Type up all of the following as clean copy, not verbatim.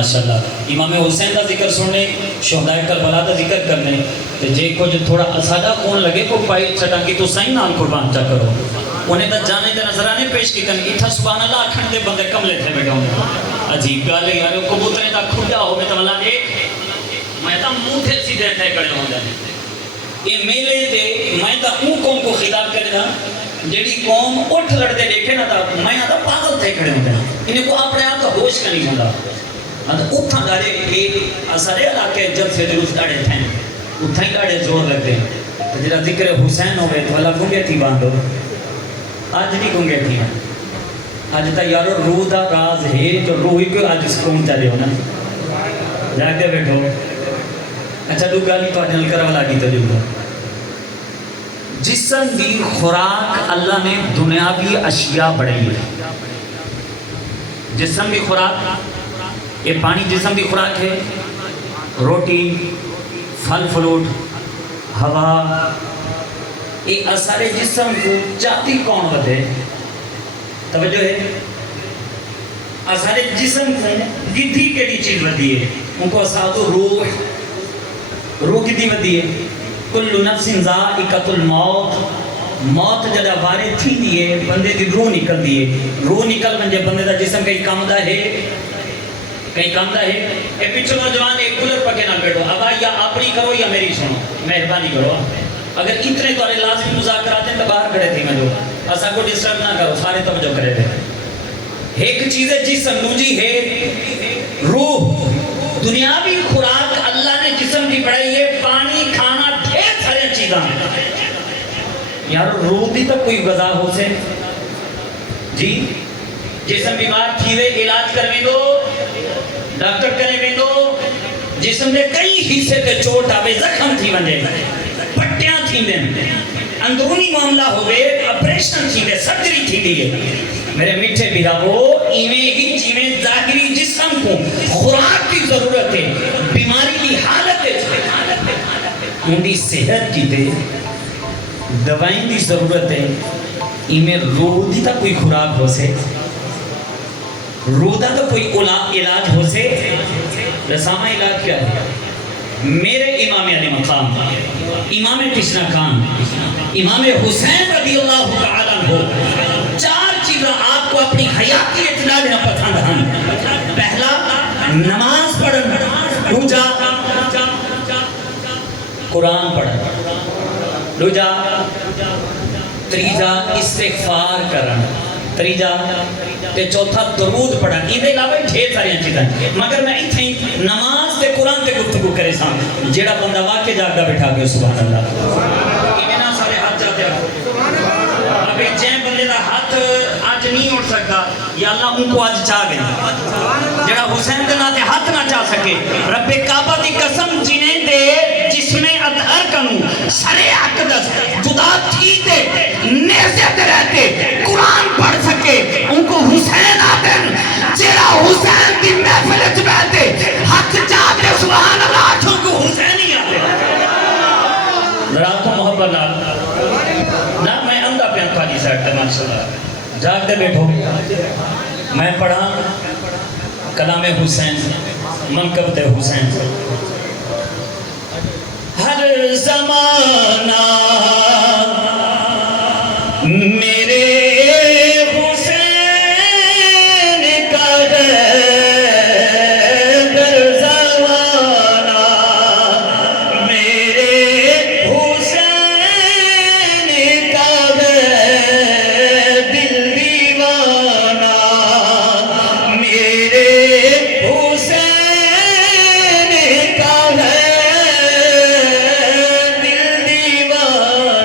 ماشاءاللہ امام حسین کا ذکر سننے شہداء کربلا کا ذکر کرنے تو جے کچھ تھوڑا اسادہ کون لگے کو پائی چھٹانگی تو صحیح نام قربان چا کرو انہیں تا جانے دے نظرانے پیش کی کرنے اتھا سبحان اللہ اکھن دے بندے کملے تھے بیٹھا ہوں عجیب گالے یار کبوتریں تا کھڑیا ہو میں تمہلا ایک میں تا منہ تھے سیدھے تھے کڑے ہوں جانے یہ میلے تے میں تا اون قوم کو خطاب کرے نا جیڑی قوم اٹھ لڑتے دیکھے نا تا میں آتا پاگل تھے کھڑے ہوں جانے انہیں کو اپنے آپ کا ہوش کا نہیں ہوندہ اتھا گاڑے کہ اسارے علاقے جب سے جلوس گاڑے تھے اتھا ہی گاڑے زور لگتے تو جرا ذکر حسین ہوئے تو اللہ گنگے تھی باندھو آج نہیں گنگے تھی آج تا یارو روح دا راز ہے تو روحی کو آج سکون چلے ہونا جاگ دے بیٹھو اچھا دو گالی تو آج نلکر والا کی تجربہ جسم دی خوراک اللہ نے دنیاوی اشیاء بڑھائی ہے جسم دی خوراک یہ پانی جسم دی خوراک ہے روٹی پھل فروٹ ہوا یہ اثر جسم کو چاہتی کون بدے توجہ ہے اثر جسم کو گدھی کیڑی چیز بدی ہے ان کو اثر روح گدھی بدی ہے کل نفس ذائقۃ الموت موت جدا وارے تھی دیئے بندے دی روح نکل دیئے روح نکل بنجے بندے دا جسم کئی کام دا ہے کہیں کام دا ہے اے پیچھو نوجوان ایک کولر پکے نہ بیٹھو ابا یا اپنی کرو یا میری سنو مہربانی کرو اگر اتنے تو لازمی مذاکرات ہیں تو باہر کھڑے تھی میں جو ایسا کو ڈسٹرب نہ کرو سارے توجہ کرے تھے ایک چیز ہے جسم دوسری ہے روح دنیاوی خوراک اللہ نے جسم کی بڑھائی ہے پانی کھانا ڈھیر سارے چیزاں یار روح دی تک کوئی غذا ہو سے جی جسم بیمار تھیوے علاج کرنے دو ڈاکٹر کرنے دو جسم نے کئی حصے تے چوٹ آوے زخم تھی ونجے پٹیاں تھی دیں اندرونی معاملہ ہوئے اپریشن تھی دے سرجری تھی دیئے میرے میٹھے بیراو ایویں ہی جیویں ظاہری جسم کو خوراک کی ضرورت ہے بیماری کی حالت ہے ان دی صحت کی دے دوائیں دی ضرورت ہے ایمیں روح دی تا کوئی خوراک ہو سے روح دا تو کوئی علاج ہو سے رسامہ علاج کیا ہے میرے امام علی مقام امام تشنہ خان امام حسین رضی اللہ تعالیٰ عنہ چار چیزیں آپ کو اپنی حیاتی اطلاع دینا پسند ہیں پہلا نماز پڑھنا دوسرا قرآن پڑھنا دوسرا تیسرا استغفار کرنا تیسرا تے چوتھا درود پڑھنا یہ دے علاوہ ڈھیر ساری چیزیں مگر میں اتھے نماز تے قرآن تے گفتگو کرے سام جیڑا بندہ واقع جاگا بٹھا کے سبحان اللہ اینا سارے ہاتھ جاتے ہیں ابھی جائیں بندے دا ہاتھ آج نہیں اٹھ سکتا یا اللہ ان کو آج چاہ گئے جیڑا حسین دے ناتے ہاتھ نہ چاہ سکے رب کعبہ دی قسم جنہیں دے جس میں ادھر کنو سرے اقدس جدا تھی دے نیزت رہتے قرآن پڑھ سکے ان کو حسین آدن جیڑا حسین دی محفلت بیٹھے ہاتھ چاہ دے سبحان اللہ آٹھوں کو حسین ہی آتے راتوں محبت نہ میں اندھا پیان خالی سیٹھتے ماشاءاللہ جاگ دے بیٹھو میں پڑھا کلام حسین منقب دے حسین ہر زمانہ میرے حسین کا ہے در زمانہ میرے حسین کا ہے دل دیوانہ میرے حسین کا ہے دل دیوانہ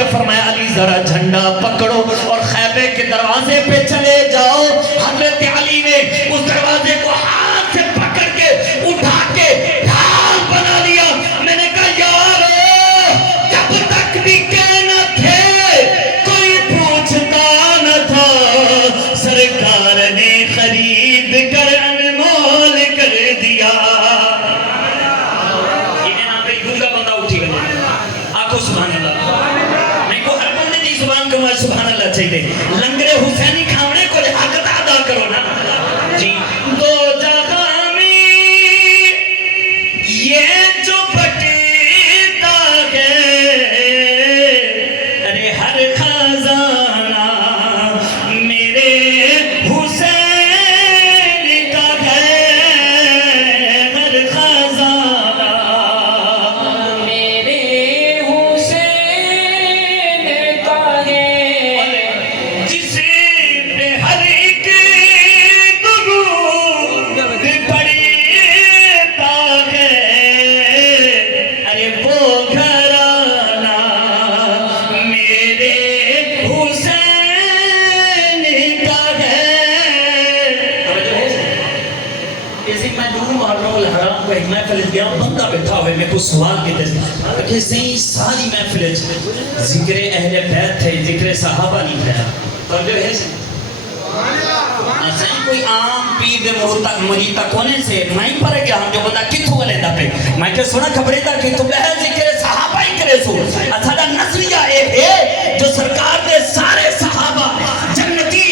کے فرمایا علی ذرا جھنڈا پکڑو اور خیمے کے دروازے پہ چلے جاؤ. حضرت علی نے اس دروازے کو ہاتھ سے پکڑ کے اٹھا کے ڈھال بنا لیا. میں نے کہا یارو جب تک نکے نہ تھے کوئی پوچھتا نہ تھا, سرکار نے خرید کر انمول کر دیا. یہ نام پہ گونگا بندہ اٹھی گئے. آنکھو سبحان اللہ. میں کو ہر بندے دی زبان کو سبحان اللہ چاہیے. لنگر حسینی کھاونے کو حق ادا کرو نا جی. دو جہاں میں یہ جو بٹتا ہے, ارے ہر خزانہ میرے حسین کا ہے, ہر خزانہ میرے حسین کا ہے. جس پہ ہر ایک درود پڑتا ہے, ارے وہ گھرانہ میرے حسین کا ہے. جیسے میں دونوں محرم الحرام کو ایک محفل گیا, بندہ بیٹھا ہوئے میں کچھ سوال کہتے ہیں کہ صحیح ساری محفل ذکر اہل بیت تھے, ذکر صحابہ نہیں تھا. تو جو ہے صحیح کوئی عام پیر دے مرید تک ہونے سے میں ہی پڑھ گیا. ہم جو بندہ کتھو والے دا پہ میں کہ سنا خبریں تھا کہ تو بہر ذکر صحابہ ہی کرے سو. اچھا نظریہ ہے جو سرکار دے سارے صحابہ جنتی,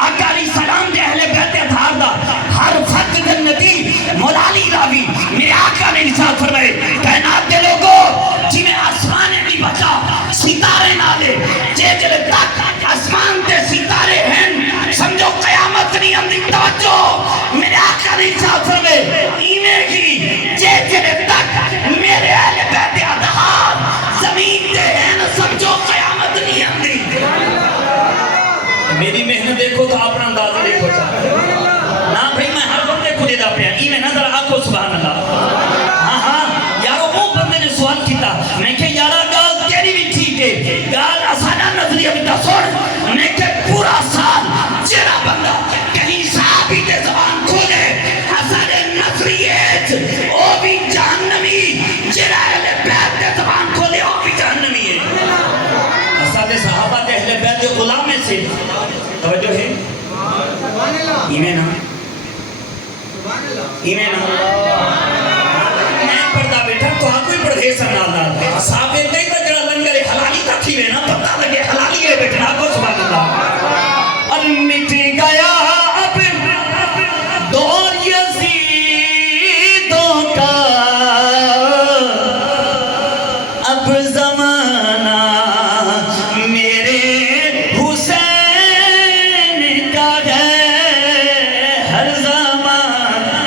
آقا علیہ السلام دے اہل بیت اطہار دا ہر فرد جنتی. مولا علی راوی میرے آقا نے ارشاد فرمائے کائنات دے لوگوں جنہیں آسمان بھی بچا ستارے نہ دے, جے جلے تک آسمان دے ستارے ہیں سمجھو قیامت نہیں اندھی. توجہ میرے آقا نے ارشاد فرمائے ایمیں کی جے جلے تک میرے اہل بیت اطہار زمین دے ہیں سمجھو قیامت نہیں اندھی. میری محنت دیکھو تو اپنا اندازہ دیکھو نا بھائی. میں ہر بندے کو دے دا پیا ایمیں نظر آکھو سبحان اللہ. ہاں ہاں یارو وہ بندے نے سوال کیتا میں کہ یارا گال تیری بھی ٹھیک ہے, گال اسانا نظریہ بھی تصور میں کہ پورا سال جیرا بندہ کہیں صحابی تے زبان کھولے اسانے نظریہ او بھی جہنمی, جیرا اہل بیت تے زبان کھولے او بھی جہنمی ہے. اسانے صحابہ تے اہل بیت تے غلام میں سے توجہ ہے ایمیں نا ایمیں نا میں پردہ بیٹھا تو آپ کوئی پردے سنانا صحابے کئی تا جڑا لنگر حلالی تا تھی میں نا پتہ لگے حلالی ہے بیٹھنا کو سبحان اللہ. اور مٹ گیا اب دور یزیدوں کا, اب زمانہ میرے حسین کا ہے, ہر زمانہ.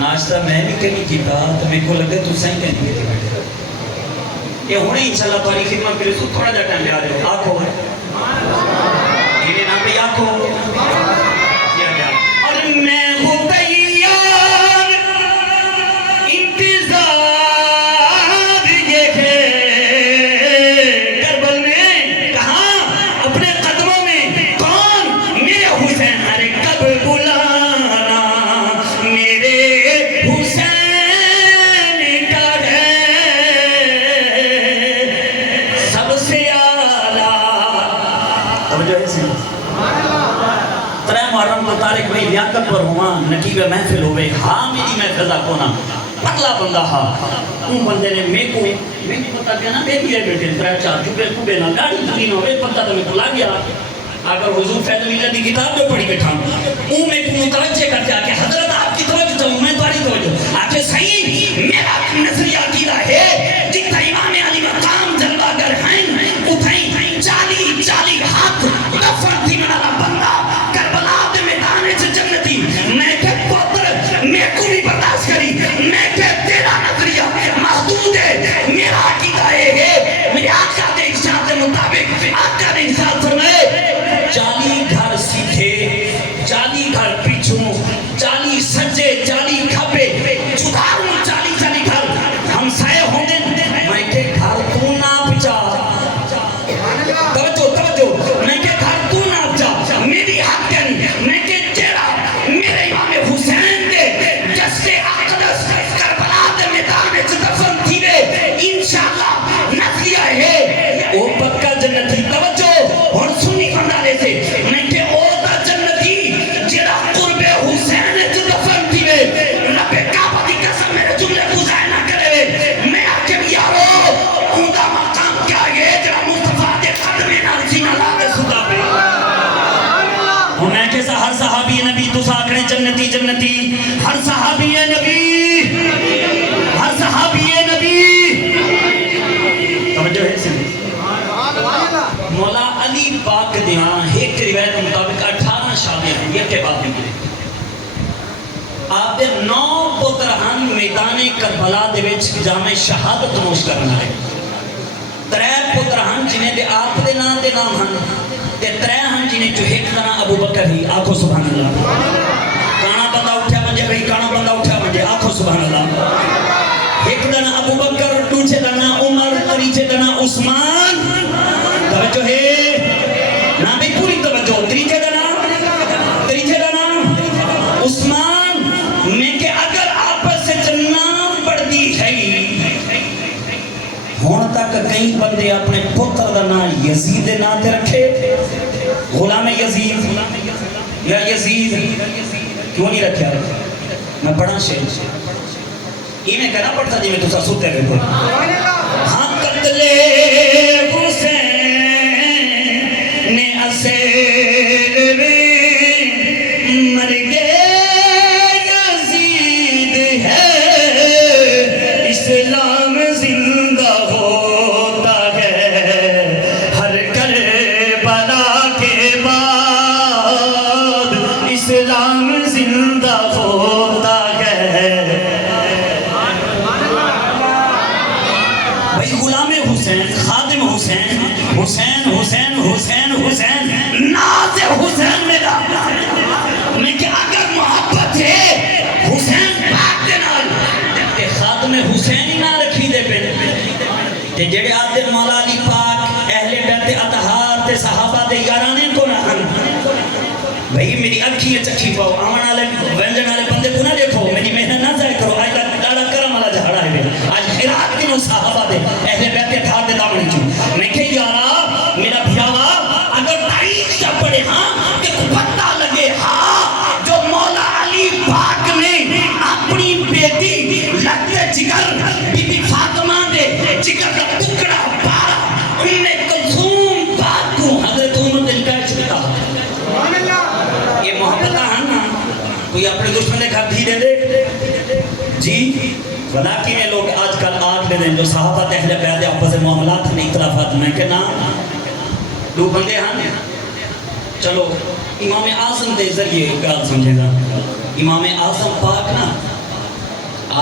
ناشتہ میں بھی کہیں کیتا تو میرے کو لگے تو سہیں کہیں کیتے یہ ہونے انشاءاللہ تمہاری خدمت کرے سو تھوڑا جا ٹائم لے آ رہے ہو. آنکھو یہ نام پہ آنکھو اور میں ہوں تیار انتظار یہ ہے کربل میں کہاں اپنے قدموں میں کون میرے حسین, ارے کب بلانا میرے حسین کا ہے سب سے اعلیٰ. توجہ ہے سن ترے محرم کو تارک بھائی لیاقت پر ہوا نقیب محفل ہوئے ہاں میری محفل دا کونا پتلا بندہ ہاں ان بندے نے میں کو پتا دیا نا بے بھی ہے بیٹے ترے چار چوبے خوبے نا گاڑی دوری نہ ہوئے پتہ تو میں کو لا گیا. اگر حضور فیض اللہ دی کتاب میں پڑھی بیٹھا ہوں میں کو متوجہ کرتے آ کہ حضرت آپ کی توجہ تو میں تمہاری توجہ آ کہ صحیح میرا نظریہ عقیدہ ہے جتنا امام علی مقام جلوہ گر ہیں اتھائی 40 ہاتھ دفن تھی منالا بندہ کربلا دے میدان جنتی. میں کہ پتر میں کو بھی برداشت کری میں کہ تیرا نظریہ محدود ہے, میرا عقیدہ ہے میرے آقا دے ارشاد کے مطابق آقا نے ارشاد فرمائے 40 گھر سیدھے 40 گھر پیچھوں 40 سجے 40 کھبے مولا علی پاک دیاں ایک روایت مطابق 18 شادیاں ہیں یہ کے بعد میں آپ دے 9 پتر ہن میدان کربلا دے وچ جامع شہادت نوش کرنا ہے 3 پتر ہن جنہیں دے آپ دے نام ہن تے 3 ہن جنہیں جو ایک دا نام ابو بکر ہی آکھو سبحان اللہ کانا بندہ اٹھا منجے بھئی کانا بندہ اٹھا منجے آکھو سبحان اللہ ایک دا نام ابو بکر دوسرے دا نام عمر تیسرے دا نام عثمان توجہ ہے نام بھی پوری توجہ تیسرے دا نام عثمان میں کہ اگر آپس سے نام پڑھ دی ہے ہون تک کئی بندے اپنے پتر دا نام یزید نام تے رکھے غلام یزید یا یزید کیوں نہیں رکھا میں پڑھا شیر انہیں کہنا پڑھتا جی میں تو سوتے رہے ہاں قتل حسین نے اسیر مر گئے یزید ہے اسلام زندہ ہوتا ہے ہر کربلا کے بعد اسلام زندہ ہوتا ہے بھائی غلام حسین خادم حسین حسین حسین حسین حسین ناز حسین میرا میں کہ اگر محبت ہے حسین پاک دے نال تے خادم حسین ہی نہ رکھی دے پہ تے جڑے آدھے مولا علی پاک اہل بیت اطہار تے صحابہ تے یارانے کو نہ ہن بھئی میری اکھی چکھی پاؤ آمن والے ونجن والے بندے کو نہ دیکھو میری محنت نہ ضائع کرو آج لاڑا کرم والا جھاڑا ہے آج خیرات کی نو صحابہ دے اہل بیت اطہار دے دامن چوں میں کہ یارا میرا بھیاوا اگر تاریخ سے پڑھے ہاں کہ پتہ لگے ہاں جو مولا علی پاک نے اپنی بیٹی لگتے جگر بی بی فاطمہ دے جگر کا ٹکڑا پارا ام کلثوم پاک کو حضرت عمر دل کا چکتا یہ محبت ہے نا کوئی اپنے دشمن نے گھر دھی دے دے جی ولیکن یہ لوگ آج کل آگ دے دیں جو صحابہ اہل بیت آپس معاملات ہیں اختلافات میں کہ نا دو بندے ہیں چلو امام اعظم دے ذریعے گال سمجھے گا امام اعظم پاک نا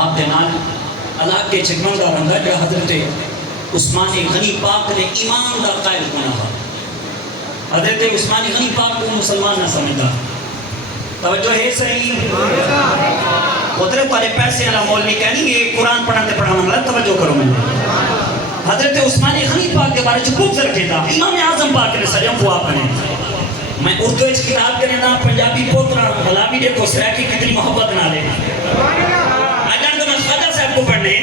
آپ دے نال اللہ کے چکمن کا بندہ جو حضرت عثمان غنی پاک نے ایمان دا قائل بنا حضرت عثمان غنی پاک کو مسلمان نہ سمجھتا توجہ ہے صحیح ادھر پارے پیسے والا مول نہیں کہنی یہ قرآن پڑھانے پڑھانا ملا توجہ کرو میں حضرت عثمان غنی پاک کے بارے چکوک سے رکھے تھا امام اعظم پاک نے سلیم کو آپ نے میں اردو اس کتاب کے نام پنجابی پوترا غلامی دیکھو سرائکی کتنی محبت نہ لے اجان تو میں خواجہ صاحب کو پڑھنے